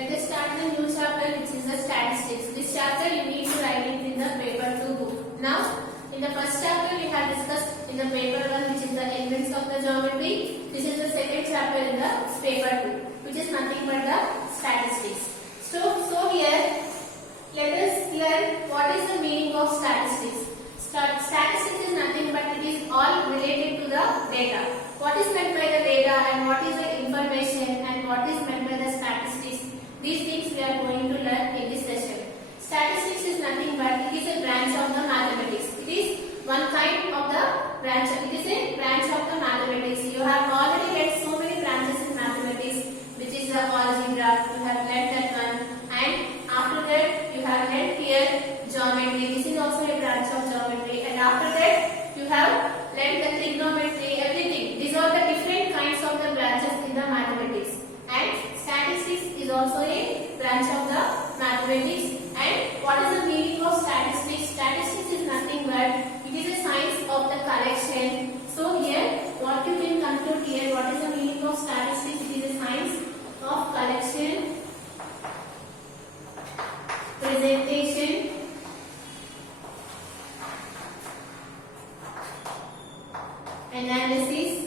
Let us start the new chapter, which is the statistics. This chapter you need to write it in the paper 2 book. Now, in the first chapter we have discussed in the paper 1, which is the elements of the geometry. This is the second chapter in the paper 2, which is nothing but the statistics. So here, let us learn what is the meaning of statistics. Statistics is nothing but it is all related to the data. What is meant by the data and what is the information and what is meant by the statistics? These things we are going to learn in this session. Statistics is nothing but it is a branch of the mathematics. It is one kind of the branch. It is a branch of the mathematics. You have already read so many branches in mathematics, which is the algebra. You have learned that one, and after that you have learned here geometry. This is also a branch of geometry, and after that you have learned the trigonometry. Everything. These are the different kinds of the branches in the mathematics. And statistics is also a branch of the mathematics. And what is the meaning of statistics? Statistics is nothing but it is a science of the collection. So here, what you can conclude here, what is the meaning of statistics? It is a science of collection, presentation, analysis,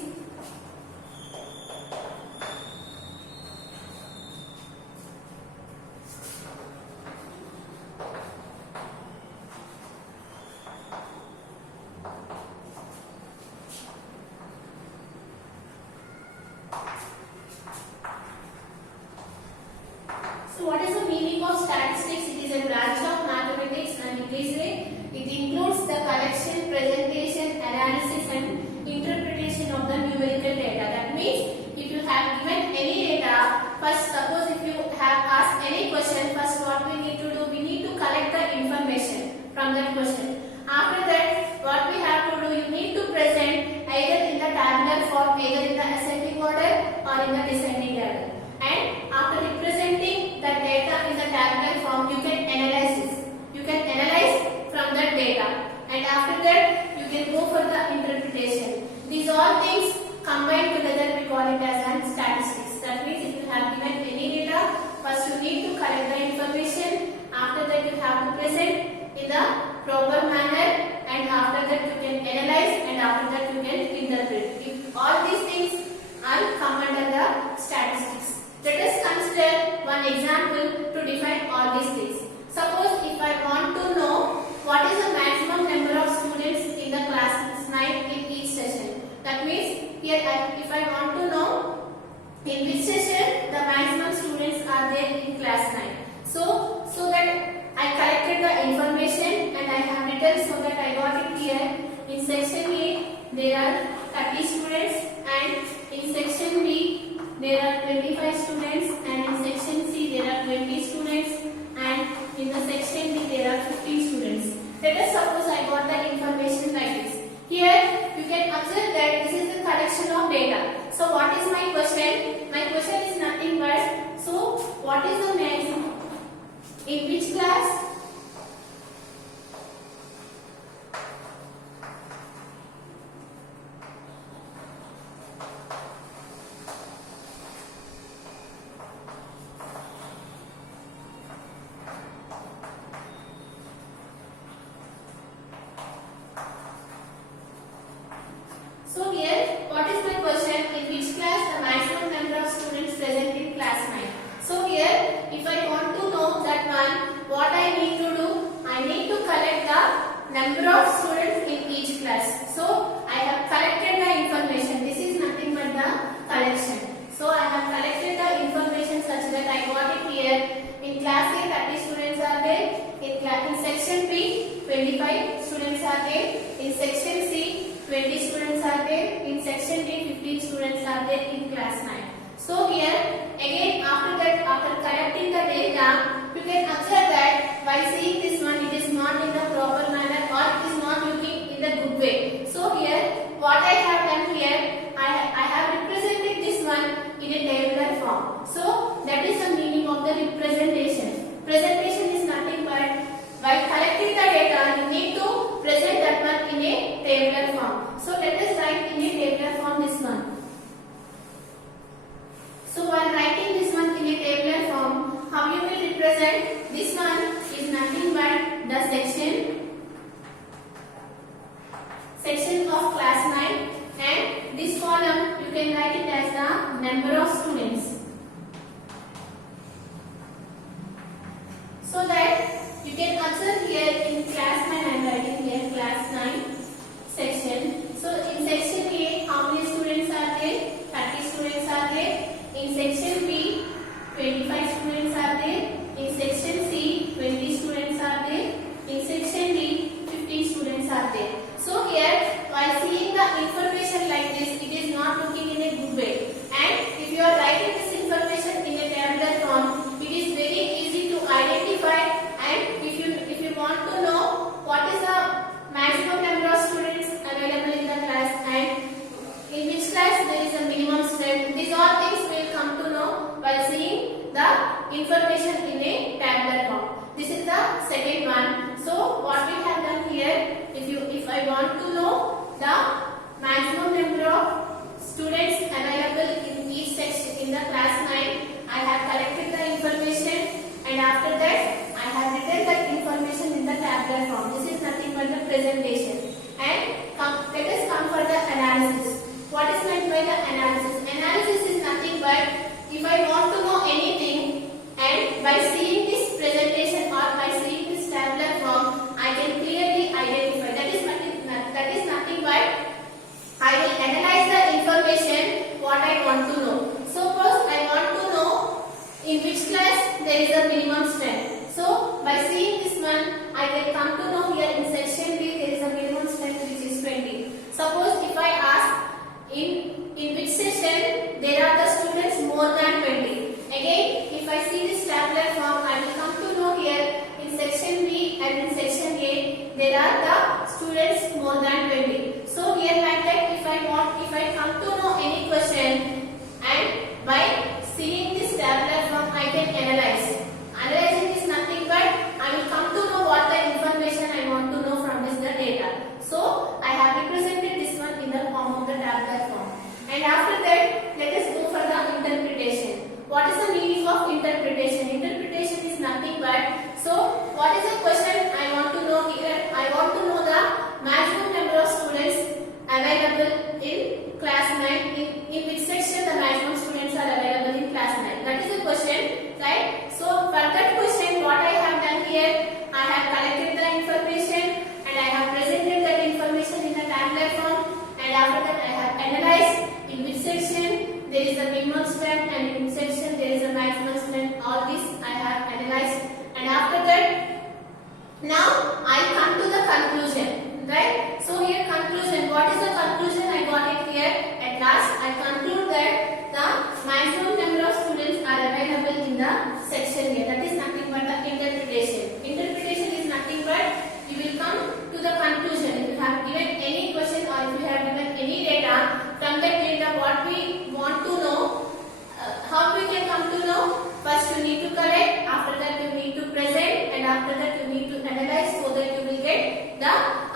so what is the meaning of statistics? It is a branch of mathematics and it includes the collection, presentation, analysis and interpretation of the numerical data. That means if you have given any data, first suppose if you have asked any question, first what we need to do, we need to collect the information from that question. After that, what we have to do, you need to present either in the tabular form, either in the ascending order or in the descending order. And after representing the data in the tabular form, you can analyze this. You can analyze from that data, and after that you can go for the interpretation. These all things combined together we call it as an statistics. That means if you have given any data, first you need to collect the information. After that you have to present in the proper manner, and after that you can analyze, and after that you can interpret. If all these things are come under the statistics. Let us consider one example to define all these things. Suppose if I want to know what is the maximum number of students in the class 9 in each session. That means here if I want to know in which session the maximum students are there in class 9. So that I collected the information and I have written so that I got it here. In section A there are 30 students, and in section B there are 25 students, and in section C there are 20 students, and in the section D there are 15 students. Let us suppose I got the information like this. Here you can observe that this is the collection of data. So what is my question? My question is nothing but, so what is the maximum? In which class? So here, what is my question? In which class the maximum number of students present in class 9? So here, if I want to know that one, what I need to do? I need to collect the number of students in each class. So I have collected the information. This is nothing but the collection. So I have collected the information such that I got it here. In class A, 30 students are there. In section B, 25 students are there. In section C, 20 students are there. In section D, 15 students are there in class 9. So here, again after that, after collecting the data, you can observe that while seeing this one, it is not in the proper manner or it is not looking in the good way. So here, what I have done here, I have represented this one in a tabular form. So that is the meaning of the representation. Presentation is nothing but while collecting the data, you need to present that one in a tabular form. So let us write in a tabular form this one. So while writing this one in a tabular form, here in class 9, I am writing here class 9 section. So in section A, how many students are there? 30 students are there. In section B, 25 students are there. In section C, 20 students are there. In section D, 15 students are there. So here, while seeing the information like this, it is not looking in a good way. And if you are writing this information in a tabular form, it is very easy to identify. And if you want to know what is the maximum number of students available in the class and in which class there is a minimum strength, these all things will come to know while seeing the information in a tabular form. This is the second one. So what we have done here, if I want to know the maximum number of students available in each section in the class 9, I have collected the information and after that I have written that information in the tabular form. This is nothing but the presentation. And let us come for the analysis. What is meant by the analysis? Analysis is nothing but if I want to know anything and by seeing this presentation or by seeing this tabular form, I can clearly identify. That is nothing but I will analyze the information what I want to know. Suppose I want to know in which class there is a minimum strength. So by seeing this one, I can come to know here in section B there is a minimum strength which is 20. Suppose if I ask in which session there are the students more than 20. Again, if I see this tabular form, I will come to know here in section B and in section A there are the students more than 20. So here like that, if I come to know any question and by seeing this tabular form I can analyze. Analyzing is nothing but I will come to know what the information I want to know from this the data. So I have represented this one in the form of the tabular form. And after that, let us go for the interpretation. What is the meaning of interpretation? Interpretation is nothing but, so what is the question I want to know here? I want to know the maximum number of students available in class 9. In which section the maximum students are available in class 9? That is the question, right? So for that question, what I have done here, I have collected the information and I have presented that information in a tabular form. And after that, I have analyzed in which section there is a minimum strength and in which section there is a maximum strength. All this I have analyzed. And after that, now I come to the conclusion, right? So here conclusion. What is the conclusion? I got it here. At last, I conclude that the maximum number of students are available in the section here. That is nothing but the interpretation. Interpretation is nothing but you will come to the conclusion. If you have given any question or if you have given any data, from that data what we want to know, how we can come to know? First you need to collect, after that you need to present and after that you need to analyze so that you will get the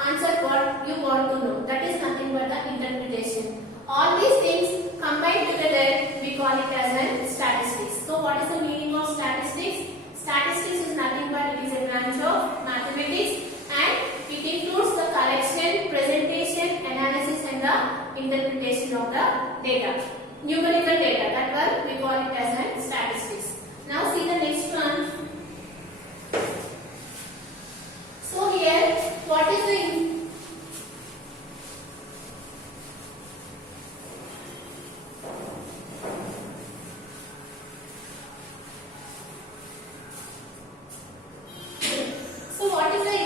answer what you want to know. That is nothing but the interpretation. All these things combined together we call it as a statistics. So what is the meaning of statistics? Statistics is nothing but it is a branch of mathematics and it includes the collection, presentation, analysis and the interpretation of the data. Numerical data, that one we call it as a statistics. Now see the next one. So here, what is the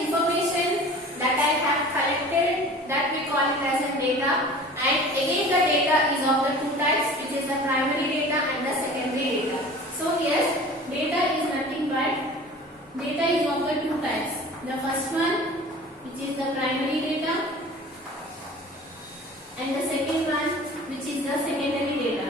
information that I have collected that we call it as a data, and again the data is of the two types, which is the primary data and the secondary data. So here data is nothing but data is of the two types. The first one which is the primary data and the second one which is the secondary data.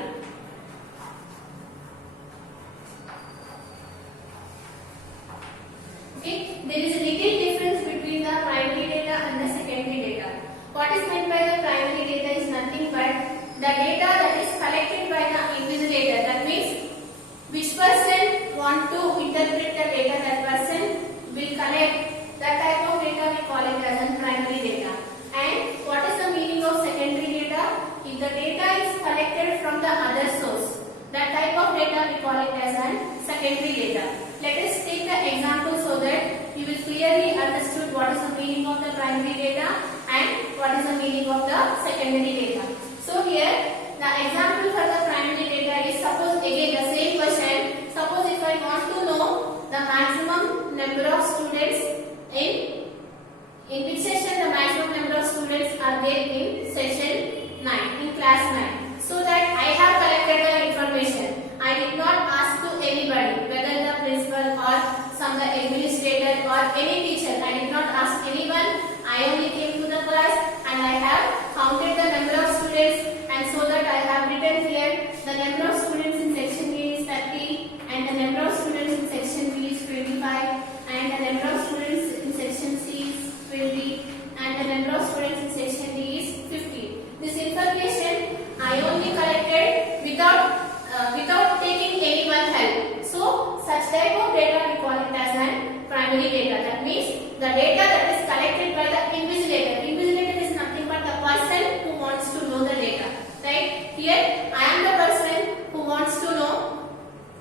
Okay, there is a little difference between the primary data and the secondary data. What is meant by the primary data is nothing but the data that is collected by the invigilator. That means which person want to interpret the data, that person will collect that type of data, we call it as a primary data. And what is the meaning of secondary data? If the data is collected from the other source, that type of data we call it as a secondary data. Let us take the example so that you will clearly understood what is the meaning of the primary data and what is the meaning of the secondary data. So here the example for the primary data is, suppose again the same question. Suppose if I want to know the maximum number of students in which session the maximum number of students are there in session 9, in class 9. So that I have collected the information. I did not ask to anybody, whether the principal or some the administrator or any teacher. I did not ask anyone. I only came to the class and I have counted the number of students, and so that I have written here the number of students in section A is 30 and the number of students in section B is 25 and the number of students in section C is 20 and the number of students in section D is 50. This information I only collected without taking anyone's help. So such type of data we call it as an primary data. That means the data that is collected by the invigilator. Invigilator is nothing but the person who wants to know the data. Right? Here I am the person who wants to know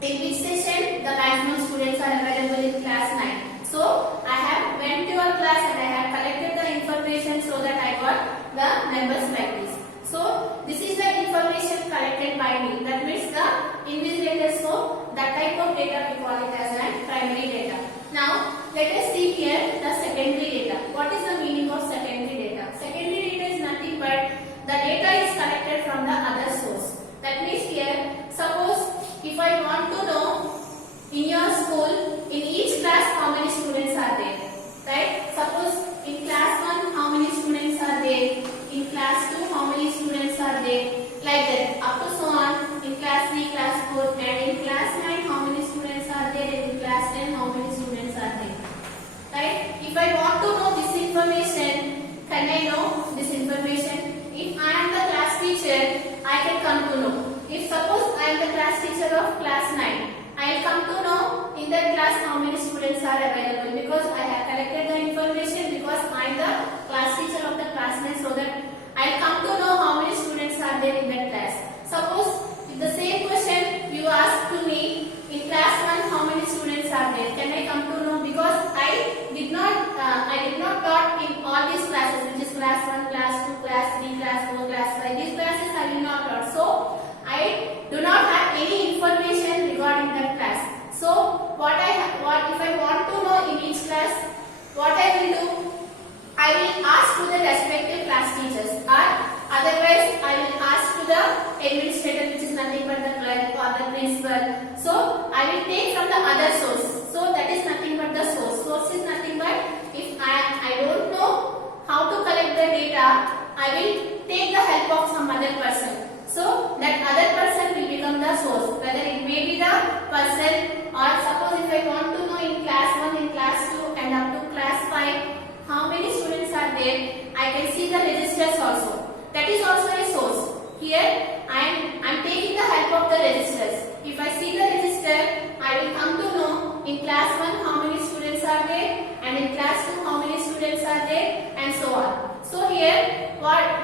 in which session the maximum students are available in class 9. So I have went to your class and I have collected the information so that I got the numbers like this. So this is the information collected by me. That means the invigilator. So that type of data we call it as a primary data. Now let us see here the secondary data. What is the meaning of secondary data? Secondary data is nothing but the data is collected from the other source. That means here, suppose if I want to know in your school, in each class how many students are there, right? Suppose in class 1 how many students are there, in class 2 how many students are there, like that up to so on. In class 3, class 4 and in class 9 how many students are there, and in class 10 how many students are there, right? If I want to know this information, can I know this information? If I am the class teacher, I can come to know. If suppose I am the class teacher of class 9, I will come to know in that class how many students are available, because I have collected the information, because I am the class teacher of the class 9, so that I will come to know how many students are there in that class. Suppose if the same question you ask to me in class 1 how many students are there, can I come to know? Because I did not taught in all these classes, which is class 1, class 2, class 3, class 4, class 5. These classes I will not taught. So I do not have any information regarding that class. So what if I want to know in each class, what I will do? I will ask to the respective class teachers, or otherwise I will ask to the administrator, which is nothing but the clerk or the principal. So I will take from the other source. So that is nothing but the source. Source is nothing but, if I don't know how to collect the data, I will take the help of some other person. So that other person will become the source. Whether it may be the person, or suppose if I want to know in class 1, in class 2 and up to class 5 how many students are there, I can see the registers also. That is also a source. Here I am taking the help of the registers. If I see the register, I will come to know in class 1 how many students are there, and in class 2 how many students are there, and so on. So here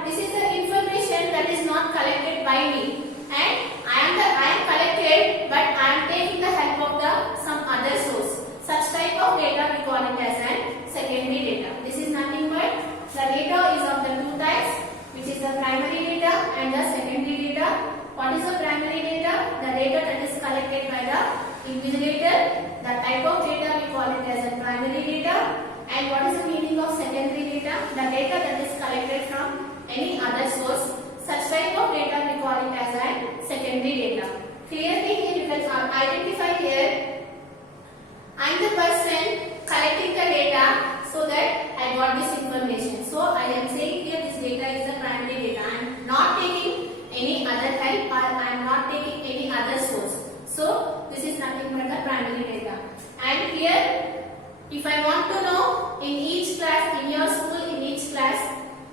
this is the information that is not collected by me, and I am collected, but I am taking the help of some other source. Such type of data we call it as an secondary data. This is nothing but the data is of the two types, which is the primary data and the secondary data. What is the primary data? The data that is collected by the invigilator. The type of data we call it as a primary data. And what is the meaning of secondary data? The data that is collected from any other source. Such type of data we call it as a secondary data. Clearly here you can identify here, I am the person collecting the data so that I got this information. So I am saying here this data is the primary data. I am not taking any other help, or I am not taking any other source. So this is nothing but the primary data. And here, if I want to know in each class, in your school, in each class,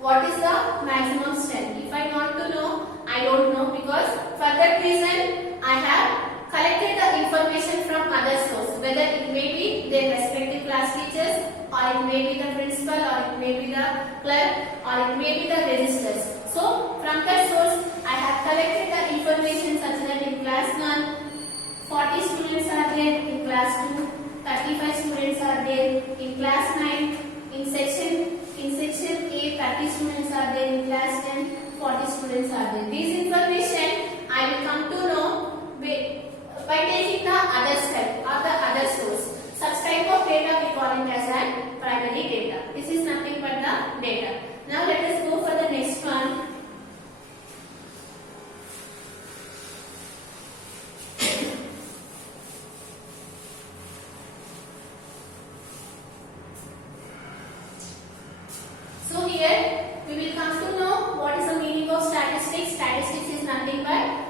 what is the maximum strength? If I want to know, I don't know, because for that reason I have collected the information from other source, whether it may be their respective class teachers, or it may be the principal, or it may be the clerk, or it may be the registers. So from that source I have collected the information such that in class 1 40 students are there, in class 2 30 35 students are there in class 9. In section A, 30 students are there. In class 10, 40 students are there. This information I will come to know by taking the other step or the other source. Such type of data we call it as a primary data. This is nothing but the data. Now let us go for the next one. So here we will come to know what is the meaning of statistics. Statistics is nothing but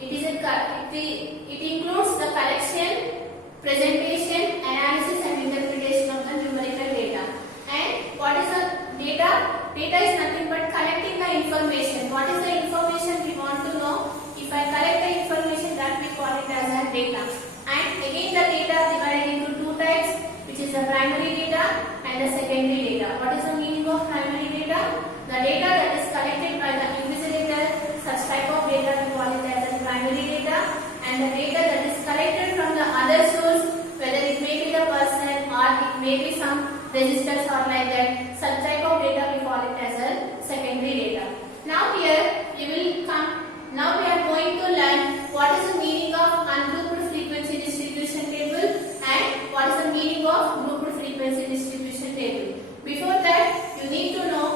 it includes the collection, presentation, analysis and interpretation of the numerical data. And what is the data? Data is nothing but collecting the information. What is the information we want to know? If I collect the information, that we call it as a data. And again the data divided into two types, which is the primary data and the secondary data. What is the meaning of primary data? The data that is collected by the invigilator. Such type of data we call it as a primary data. And the data that is collected from the other source, whether it may be the person or it may be some registers or like that, such type of data we call it as a secondary data. Now here you will come. Now we are going to learn what is the meaning of ungrouped frequency distribution table and what is the meaning of grouped frequency distribution table. Before that, you need to know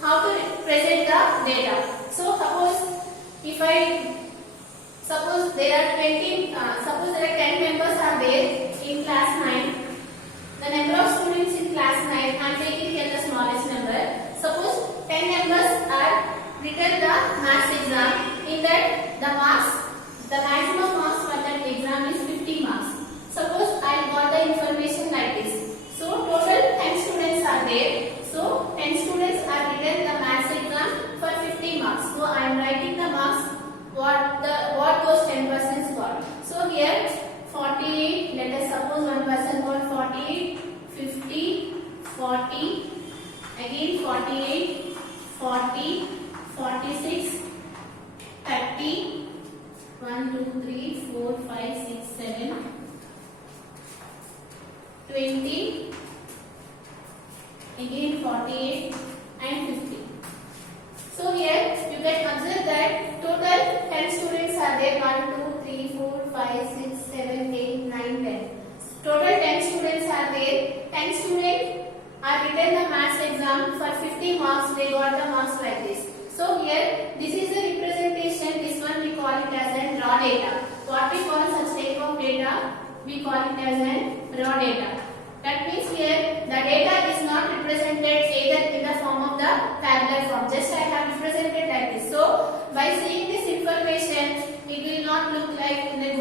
how to present the data. So suppose there are 10 members are there in class 9. The number of students in class 9, I am taking here the smallest number. Suppose 10 members are written the maths exam. In that the maximum marks for that exam is 50 marks. Suppose I got the information like this. So total 10 students are there. So 10 students are written the maths exam for 50 marks. So I am writing the marks what those 10 persons got. So here 48, let us suppose one person got 48, 50, 40, again 48, 40, 46, 30, 1, 2, 3, 4, 5, 6, 7, 20, again 48 and 50. So here you can observe that total 10 students are there. 1, 2, 3, 4, 5, 6, 7, 8, 9, 10. Total 10 students are there. 10 students are written the maths exam for 50 marks. They got the marks like this. So here this is the representation. This one we call it as a raw data. What we call such type of data? We call it as a raw data. That means here the data is not represented either in the form of the tabular form. Just I have represented like this. So by seeing this information, it will not look like in the